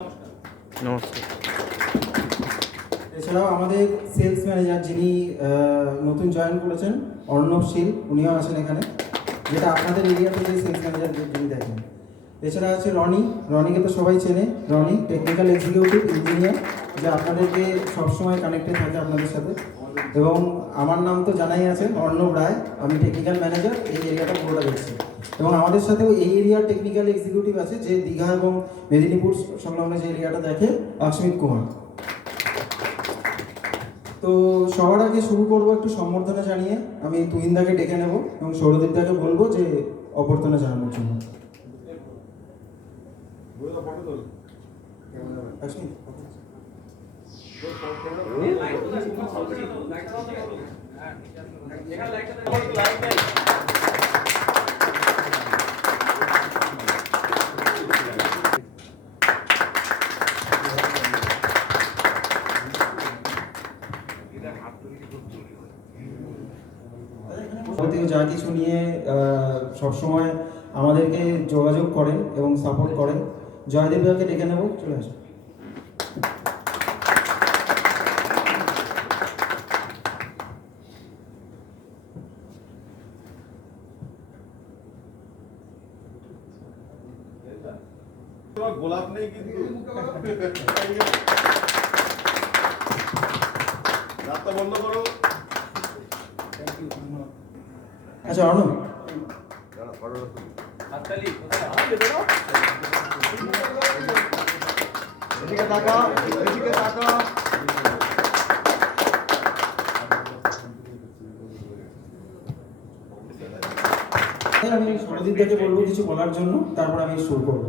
নমস্কার। এছাড়াও আমাদের সেলস ম্যানেজার যিনি নতুন জয়েন করেছেন অর্ণব শীল, উনিও আছেন এখানে, যেটা আপনাদের এরিয়াতে যে সেলস ম্যানেজার যিনি দেখেন। এছাড়া আছে রনিকে তো সবাই চেনে। রনি টেকনিক্যাল এক্সিকিউটিভ ইঞ্জিনিয়ার, যে আপনাদেরকে সবসময় কানেক্টেড থাকে আপনাদের সাথে। এবং আমার নাম তো জানাই আছে, অর্ণব রায়, আমি টেকনিক্যাল ম্যানেজার, এই এরিয়াটা পুরোটা দেখছি। এবং আমাদের সাথেও এই এরিয়ার টেকনিক্যাল এক্সিকিউটিভ আছে, যে দীঘা এবং মেদিনীপুর সংলগ্ন যে এরিয়াটা দেখে, অস্মিত কুমার। তো সবার আগে শুরু করবো একটু সম্বর্ধনা জানিয়ে। আমি তুহিনদাকে ডেকে নেব এবং সৌরদীপদাকে বলবো যে অভ্যর্থনা জানানোর জন্য। যা কিছু নিয়ে সবসময় আমাদেরকে যোগাযোগ করেন এবং সাপোর্ট করেন। জয়দেব দাকে ডেকে নেব, চলে আসুন। গোলাপ নেই কিন্তু রাস্তা বন্ধ করো। আচ্ছা অর্ণব, এদিকে তাকা, এদিকে তাকা। আমি সৌরদীপদাকে বলবো কিছু বলার জন্য, তারপর আমি শুরু করবো।